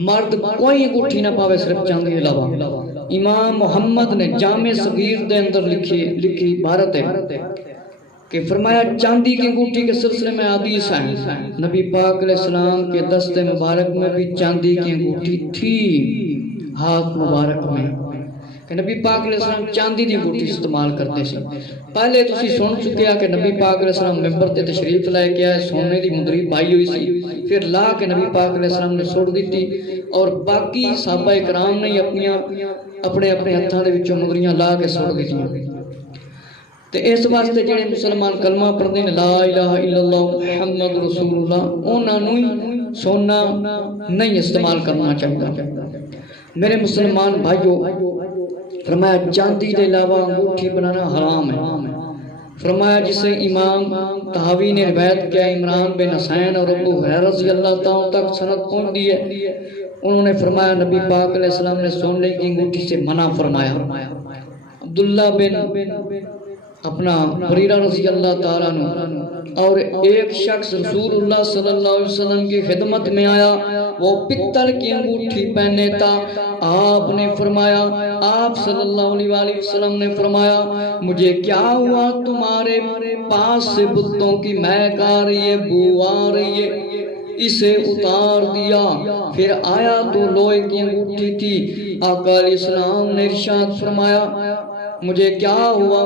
مرد کوئی انگوٹھی نہ پاوے صرف چاندی کے علاوہ۔ امام محمد نے جامع صغیر دے اندر لکھی عبارت ہے کہ فرمایا چاندی کی انگوٹھی کے سلسلے میں حدیث ہیں، نبی پاک علیہ السلام کے دست مبارک میں بھی چاندی کی انگوٹھی تھی، ہاتھ مبارک میں، کہ نبی پاک علیہ السلام چاندی دی انگوٹھی استعمال کرتے سے۔ پہلے تسی سن چکے ہیں کہ نبی پاک علیہ السلام ممبر تے تشریف لائے کیا ہے، سونے دی مندری پائی ہوئی سی، پھر لا کے نبی پاک علیہ السلام نے سوڑ دیتی، اور باقی صحابہ اکرام نے اپنے ہتھاں دے وچوں مندریاں لا کے سوڑ دیتی۔ تے اس واسطے جڑے مسلمان کلمہ پڑھتے ہیں لا الہ الا اللہ محمد رسول اللہ، انہاں نوں ہی سونا نہیں استعمال کرنا چاہیے۔ میرے مسلمان بھائیو، فرمایا چاندی دے علاوہ انگوٹھی بنانا حرام ہے۔ فرمایا جسے امام طحاوی نے روایت کیا عمران بن حسین اور ابو ہریرہ رضی اللہ تعالیٰ تک سند پہنچ دی ہے، انہوں نے فرمایا نبی پاک علیہ السلام نے سونے کی انگوٹھی سے منع فرمایا۔ عبداللہ بن اپنا ہریرہ رضی اللہ تعالیٰ عنہ اور ایک شخص رسول اللہ صلی اللہ علیہ وسلم کی خدمت میں آیا، وہ پتل کی انگوٹھی پہنے تھا، آپ نے فرمایا، آپ صلی اللہ علیہ وسلم نے فرمایا مجھے کیا ہوا، تمہارے پاس سے بتوں کی مہک آ رہی ہے، بو آ رہی ہے، اسے اتار دیا۔ پھر آیا تو لوہے کی انگوٹھی تھی، آقا علیہ السلام نے ارشاد فرمایا مجھے کیا ہوا،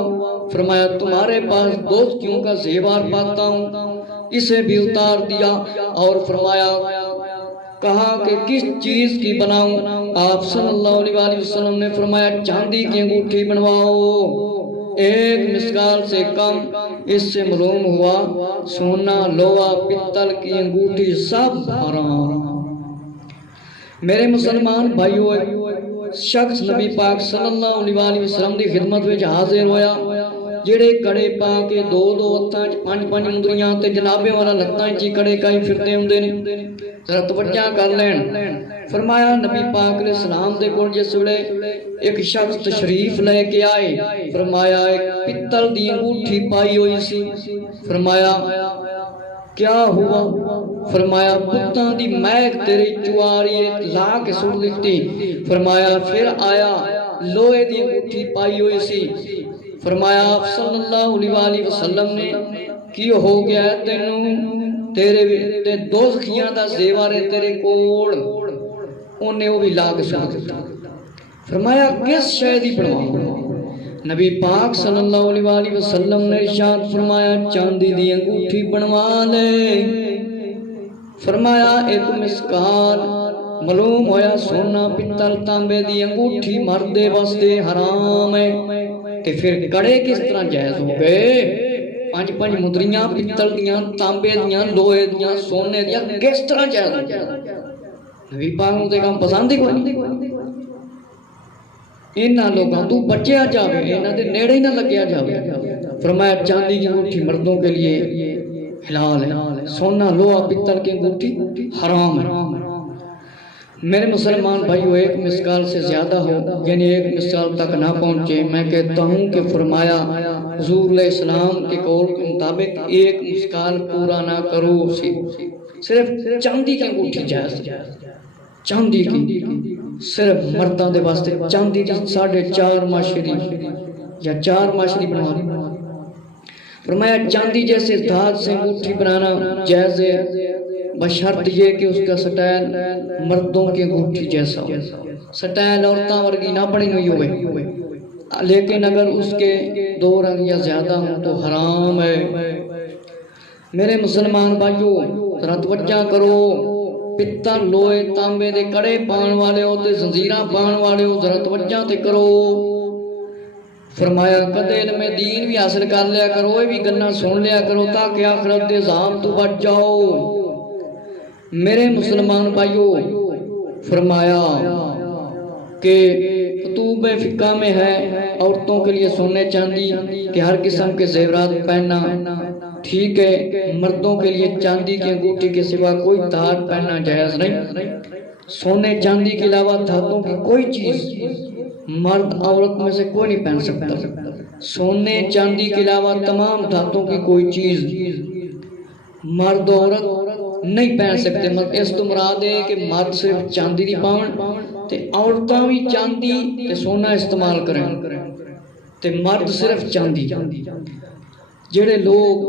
فرمایا تمہارے پاس دوستیوں کا زیور پاتا ہوں، اسے بھی اتار دیا، اور فرمایا کہا کہ کس چیز کی بناؤں، آپ صلی اللہ علیہ وسلم نے فرمایا چاندی کی انگوٹھی بنواؤ، ایک مسکال سے کم۔ اس سے معلوم ہوا سونا لوہا پتل کی انگوٹھی سب حرام۔ میرے مسلمان بھائیو، شخص نبی پاک صلی اللہ علیہ وسلم دی خدمت وچ حاضر ہویا، جڑے کڑے پا کے دو ہتھاں وچ پانچ مندریاں تے جنابے والا لتاں وچ کڑے کائی پھردے ہوندے نے، ذرا توجہ کر لین۔ فرمایا نبی پاک علیہ السلام دے کول جس ویلے ایک شخص تشریف لے کے آئے، فرمایا ایک پتل دی انگوٹھی پائی ہوئی سی، فرمایا کیا ہوا، فرمایا بتاں دی مہک تیرے چواری لا کے سڑ دیتی، فرمایا پھر آیا لوہے دی انگوٹھی پائی ہوئی سی، فرمایا آپ صلی اللہ علیہ وسلم نے کی ہو گیا ہے تینوں، تیرے دوزخیاں دا زیور ہے تیرے کوڑ، انہیں وہ بھی لا کے سڑ دیتا۔ فرمایا کس شے دی بنواؤں، نبی پاک صلی اللہ علیہ وآلہ وسلم نے ارشاد فرمایا چاندی دی انگوٹھی بنوا لے، فرمایا ایک مسکال معلوم ہویا سونا پتل تانبے دی انگوٹھی مرد واسطے حرام ہے، تے پھر کڑے کس طرح جائز ہو گئے؟ پانچ مدریاں پتل دیاں تانبے دیاں لوہے دیاں سونے دیاں کس طرح جائز ہو گئے؟ نبی پاک نوں تے کام پسند ہی کوئی، انہاں لوگاں تو بچیا جاوے، انہاں دے نیڑے ہی نہ لگیا جاوے۔ فرمایا چاندی کی انگوٹھی مردوں کے لیے حلال ہے، سونا لوہا پتل کی انگوٹھی حرام ہے۔ میرے مسلمان بھائیو، ایک مسکال سے زیادہ ہو یعنی ایک مسکال تک نہ پہنچے، میں کہتا ہوں کہ فرمایا حضور علیہ السلام کے قول کے مطابق ایک مسکال پورا نہ کرو، صرف چاندی کی انگوٹھی جائز، چاندی کی صرف مردوں دے واسطے چاندی کی 4.5 ماشری یا 4 ماشری بنا لی۔ فرمایا چاندی جیسے دھات سے انگوٹھی بنانا جائز ہے، بشرط یہ کہ اس کا سٹائل مردوں کی انگوٹھی جیسا ہو، سٹائل عورتوں ورگی نہ بنی ہوئی ہوئے، لیکن اگر اس کے 2 رنگ یا زیادہ ہوں تو حرام ہے۔ میرے مسلمان بھائیو ذرا توجہ کرو، پتل لوہے تانبے دے کڑے پان والے ہو تے زنجیراں پان والے ہو، ذرا توجہ تے کرو۔ فرمایا کدے علم دین بھی حاصل کر لیا کرو، یہ بھی گنا سن لیا کرو تاکہ آخرت دے عذاب تو بچ جاؤ۔ میرے مسلمان بھائیو فرمایا کہ کتب فقہ میں ہے عورتوں کے لیے سونے چاندی کہ ہر قسم کے زیورات پہننا ٹھیک ہے، مردوں کے لیے چاندی کی انگوٹھی کے سوا کوئی تار پہننا جائز نہیں، سونے چاندی کے علاوہ دھاتوں کی کوئی چیز مرد عورت میں سے کوئی نہیں پہن سکتا، سونے چاندی کے علاوہ تمام دھاتوں کی کوئی چیز مرد عورت نہیں پہن سکتے۔ اس تو مراد ہے کہ مرد صرف چاندی دی پاون تے عورتاں بھی چاندی تے سونا استعمال کریں تے مرد صرف چاندی۔ جڑے لوگ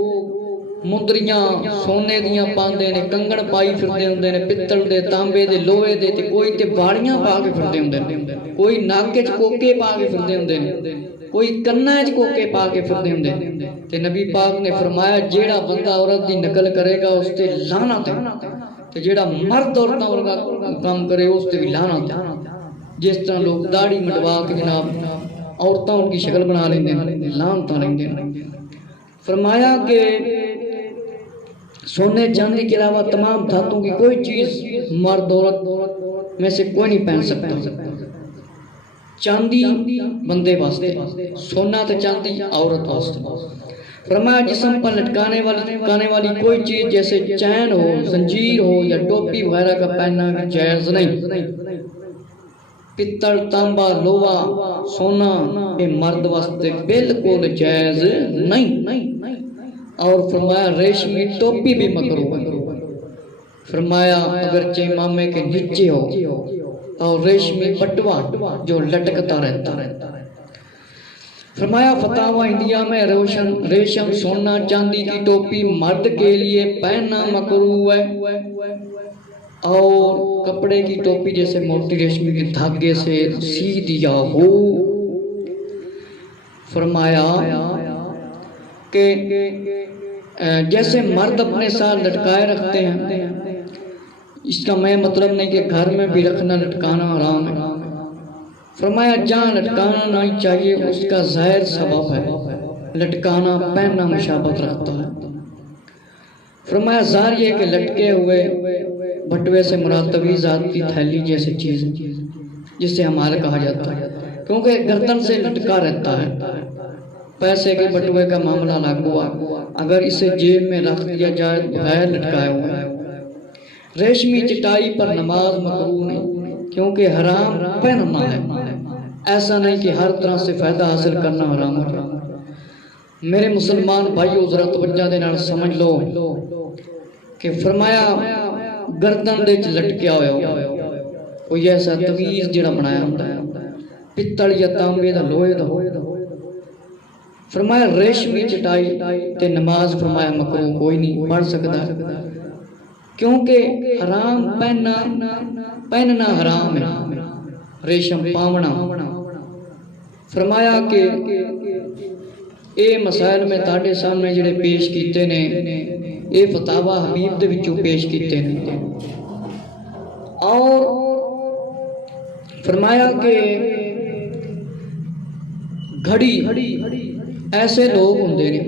مندریاں سونے دیاں پاندے نے، کنگن پائی پھردے ہوندے نے، پتل دے تانبے دے لوہے دے تے کوئی تے واڑیاں پا کے پھردے ہوندے نے، کوئی ناک وچ کوکے پا کے پھردے ہوندے نے، کوئی کناں وچ کوکے پا کے پھردے ہوندے نے، تے نبی پاک نے فرمایا جیڑا بندہ عورت دی نقل کرے گا اس تے لعنت ہے، تے جیڑا مرد عورتاں ورگا کام کرے اس تے بھی لعنت ہے۔ جس طرح لوگ داڑھی منڈوا کے جناب عورتوں کی شکل بنا لیندے ہیں، لعنت لیندے ہیں۔ فرمایا کہ سونے چاندی کے علاوہ تمام دھاتوں کی کوئی چیز مرد عورت میں سے کوئی نہیں پہن سکتا۔ چاندی بندے واسطے، سونا تے چاندی عورت واسطے۔ فرمایا جسم پر لٹکانے والی کوئی چیز جیسے چین ہو، زنجیر ہو یا ٹوپی وغیرہ کا پہننا جائز نہیں۔ پتل تانبا لوہا سونا یہ مرد واسطے بالکل جائز نہیں۔ اور فرمایا ریشمی ٹوپی بھی مکروہ ہے، فرمایا اگرچہ امامے کے نیچے ہو، اور ریشمی بٹوا جو لٹکتا رہتا ہے۔ فرمایا فتاوی انڈیا میں ریشم سونا چاندی کی ٹوپی مرد کے لیے پہننا مکروہ ہے، اور کپڑے کی ٹوپی جیسے موٹی ریشمی کے دھاگے سے سی دیا ہو۔ فرمایا کہ جیسے مرد اپنے ساتھ لٹکائے رکھتے ہیں، اس کا میں مطلب نہیں کہ گھر میں بھی رکھنا لٹکانا حرام ہے۔ فرمایا جہاں لٹکانا نہیں چاہیے اس کا ظاہر سبب ہے، لٹکانا پہننا مشابہت رکھتا ہے۔ فرمایا ظاہر یہ کہ لٹکے ہوئے بٹوے سے مراد طویل ذات کی تھیلی جیسی چیز جسے ہمارا کہا جاتا ہے، کیونکہ گردن سے لٹکا رہتا ہے۔ پیسے کے بٹوے کا معاملہ الگ ہوا، اگر اسے جیب میں رکھ دیا جائے بغیر لٹکائے ہوئے۔ ریشمی چٹائی پر نماز مکروہ نہیں، کیونکہ حرام پہننا ہے، ایسا نہیں کہ ہر طرح سے فائدہ حاصل کرنا حرام ہو جائے۔ میرے مسلمان بھائیو ذرا توجہ دے نال سمجھ لو کہ فرمایا گردن دے لٹکیا ہوا کوئی ایسا طویل جڑا بنایا ہوتا ہے پتل یا تانبے دا لوہے دا، فرمایا ریشمی چٹائی تے نماز فرمایا مکروہ کوئی نہیں پڑھ سکتا، کیونکہ حرام پہننا حرام ہے، ریشم پاونا فرمایا کہ اے مسائل میں تاڑے سامنے جڑے پیش کیتے نے اے فتاوہ حبیب دے وچوں پیش کیتے نے، اور فرمایا کہ گھڑی ایسے لوگ ہوندے نے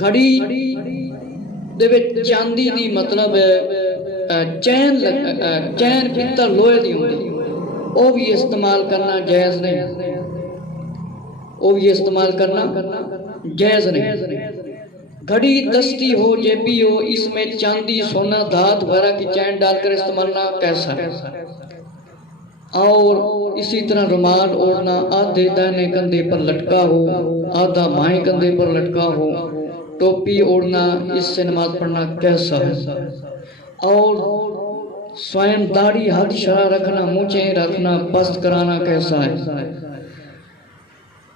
گھڑی دے وچ چاندی دی مطلب چین پتر لوہے دی ہوندی، وہ بھی استعمال کرنا جائز نہیں، وہ بھی استعمال کرنا جائز نہیں۔ گھڑی دستی ہو جیبی ہو، اس میں چاندی سونا دھات وغیرہ کی چین ڈال کر استعمال نہ کیسا ہے، اور اسی طرح رومال اوڑھنا آدھے دائنے کندھے پر لٹکا ہو آدھا بائیں کندھے پر لٹکا ہو، ٹوپی اوڑھنا اس سے نماز پڑھنا کیسا ہے، اور سوئم داڑھی حد شرح رکھنا مونچھیں رکھنا پست کرانا کیسا ہے۔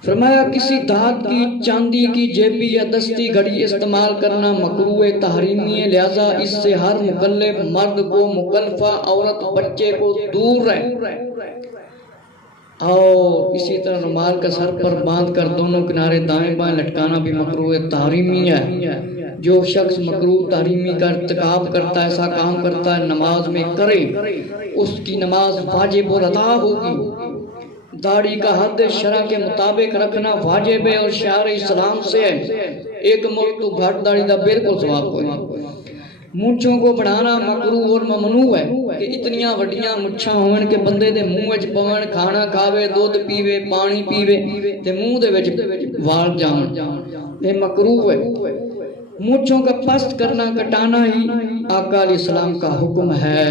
فرمایا کسی دھات کی چاندی کی جیبی یا دستی گھڑی استعمال کرنا مکروہ تحریمی ہے، لہذا اس سے ہر مکلف مرد کو مکلفہ عورت بچے کو دور رہے، اور اسی طرح رومال کا سر پر باندھ کر دونوں کنارے دائیں بائیں لٹکانا بھی مکروہ تحریمی ہے۔ جو شخص مکروہ تحریمی کا ارتکاب کرتا ہے، ایسا کام کرتا ہے نماز میں کرے، اس کی نماز واجب اور ادا ہوگی۔ داڑھی کا حد شرع کے مطابق رکھنا واجب ہے اور شعائر اسلام سے ہے، ایک ملک تو گھٹ داڑھی دا بالکل ثواب ہوئی۔ مونچھوں کو بڑھانا مکروہ اور ممنوع ہے کہ اتنیاں وڈیاں مچھاں ہوئن کہ بندے دے منہ وچ پون، کھانا کھاوے، دودھ پیوے، پانی پیوے تے منہ دے وچ وال جاون، یہ مکروہ ہے۔ مونچھوں کا پست کرنا کٹانا ہی آقا علیہ السلام کا حکم ہے،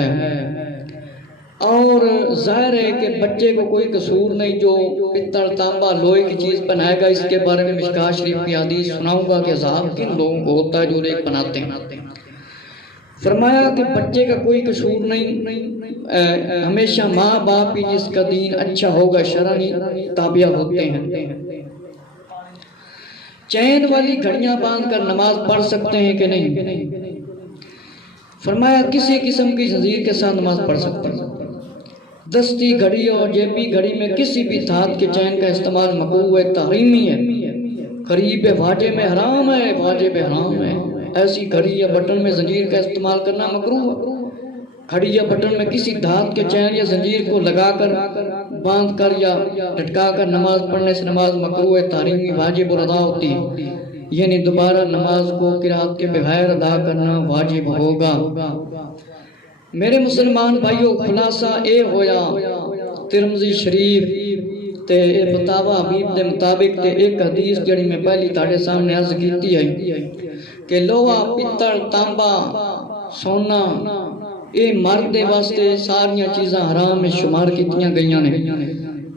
اور ظاہر ہے کہ بچے کو کوئی قصور نہیں جو پتل تانبا لوہے کی چیز پہنائے گا۔ اس کے بارے میں مشکاہ شریف کی حدیث سناؤں گا کہ عذاب کن لوگوں کو ہوتا ہے جو ایک بناتے ہیں۔ فرمایا کہ بچے کا کوئی قصور نہیں، ہمیشہ ماں باپ ہی جس کا دین اچھا ہوگا شرعی تابع ہوتے ہیں۔ چین والی گھڑیاں باندھ کر نماز پڑھ سکتے ہیں کہ نہیں؟ فرمایا کسی قسم کی زنجیر کے ساتھ نماز پڑھ سکتے ہیں۔ دستی گھڑی اور جیبی گھڑی میں کسی بھی دھات کے چین کا استعمال مکروہ تحریمی ہے، قریب واجب میں حرام ہے، واجب حرام ہے۔ ایسی گھڑی یا بٹن میں زنجیر کا استعمال کرنا مکروہ ہے۔ گھڑی یا بٹن میں کسی دھات کے چین یا زنجیر کو لگا کر باندھ کر یا لٹکا کر نماز پڑھنے سے نماز مکروہ تحریمی واجب اور ادا ہوتی ہے، یعنی دوبارہ نماز کو قرات کے بغیر ادا کرنا واجب ہوگا۔ میرے مسلمان بھائیو، خلاصہ اے ہویا ترمذی شریف تے اے فتاوہ حبیب دے مطابق تے ایک حدیث جڑی میں پہلی تاڑے سامنے عرض کیتی ہے کہ لوہا پتل تانبا سونا اے مرد دے واسطے ساریاں چیزاں حرام میں شمار کیتیاں گئیاں نے۔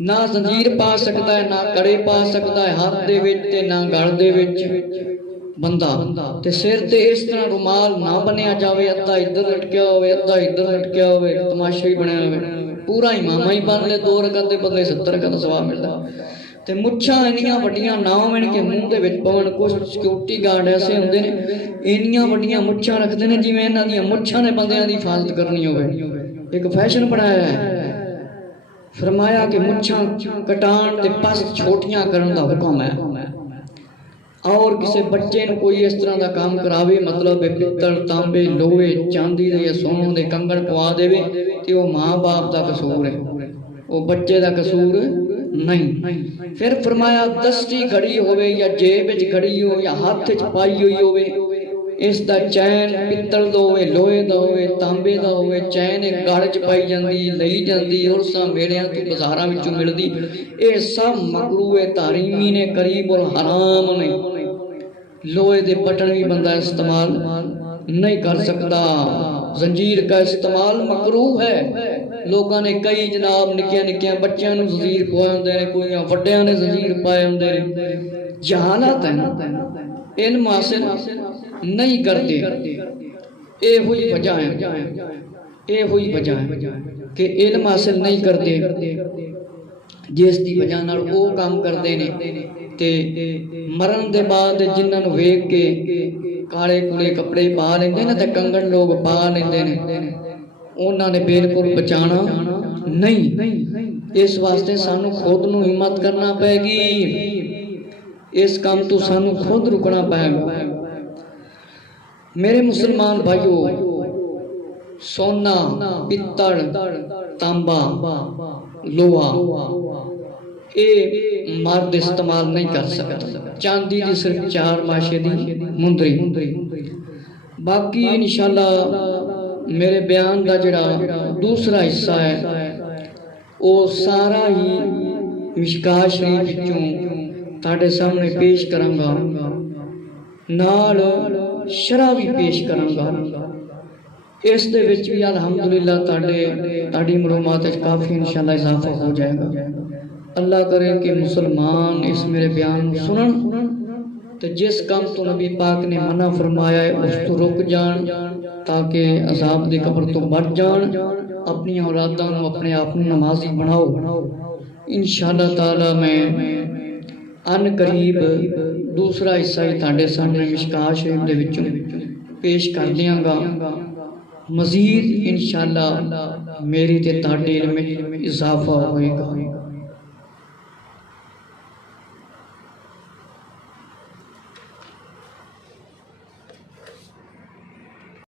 نہ زنجیر پا سکتا ہے، نہ کڑے پا سکتا ہے ہاتھ دے وچ تے نہ گھڑ دے وچ بندہ، تے سر تے اس طرح رومال نہ بنیا جاوے، ادھا ادھر لٹکیا ہوئے ادھا ادھر لٹکیا ہوئے، تماشا ہی بنیا ہوئے، پورا امامہ ہی بن لے 2 رکعت دے بدلے 70 رکعت ثواب ملدا۔ تے مچھاں انیاں وڈیاں نہ ہون کہ منہ دے وچ پون، کچھ سیکورٹی گارڈ ایسے ہوندے نے انیاں وڈیاں مچھاں رکھدے نے جویں انہاں دیاں مچھاں نے بندیاں دی حفاظت کرنی ہوئے، ایک فیشن بنایا ہے۔ فرمایا کہ مچھاں کٹان تے پس چھوٹیاں کرن دا حکم ہے، اور کسی بچے نے کوئی اس طرح دا کام کراوے، مطلب پتل تانبے لوہے چاندی دے یا سونے دے کنگن پوا دے تے وہ ماں باپ دا قصور ہے، وہ بچے دا قصور نہیں۔ پھر فرمایا دستی گھڑی ہوئے یا جیب وچ گھڑی ہو یا ہاتھ وچ پائی ہوئی ہوئے، اس دا چین پتل دا ہوئے لوہے دا ہوئے تانبے دا ہوئے، چین ایک گھڑ چ پائی جاندی لئی جاندی عرصاں میڑیاں تے بازاراں وچوں ملدی، اے سب مکروہ تحریمی نے، قریب الحرام نے۔ لوہے دے بٹن بھی بندہ استعمال نہیں کر سکتا، زنجیر کا استعمال مکروہ ہے۔ لوگاں نے کئی جناب نکیاں نکیاں بچیاں نوں زنجیر پوائے ہوندے نے، کوئی وڈیاں نے زنجیر پائے ہوندے نے، جہالت ہے نا، علم حاصل نہیں کرتے۔ اے ہوئی وجہ ہے، اے ہوئی وجہ ہے کہ علم حاصل نہیں کرتے، جس دی وجہ نال او کام کردے نے تے مرن دے بعد جنہاں نوں ویکھ کے کالے کولے کپڑے پا لیندے نا تے کنگن لوگ پا لیندے نے، انہاں نے بالکل بچانا نہیں۔ اس واسطے سانو خود نو ہمت کرنا پائے گی، اس کام تو سانو خود رکنا پائے گا۔ میرے مسلمان بھائیو، سونا، پتر، تانبا، لوہا اے مرد استعمال نہیں کر سکتا، چاندی دی صرف 4 ماشے دی مندری۔ باقی انشاءاللہ میرے بیان دا جڑا دوسرا حصہ ہے وہ سارا ہی مشکاہ شریف وچوں تہاڈے سامنے پیش کراں گا، نال شرح بھی پیش کراں گا۔ اس دے وچ بھی الحمدللہ تہاڈی معلومات وچ کافی انشاءاللہ اضافہ ہو جائے گا۔ اللہ کرے کہ مسلمان اس میرے بیان سنن تو جس کام تو نبی پاک نے منع فرمایا ہے اس تو رک جان، تاکہ عذاب دی قبر تو بچ جان، اپنی اولاداں نو اپنے آپ نمازی بناؤ۔ انشاءاللہ تعالی میں ان قریب دوسرا حصہ ہی تہاڈے سامنے مشکاہ شریف دے وچوں پیش کر دیاں گا۔ مزید انشاءاللہ میری تے تہاڈے علم اضافہ ہوئے گا۔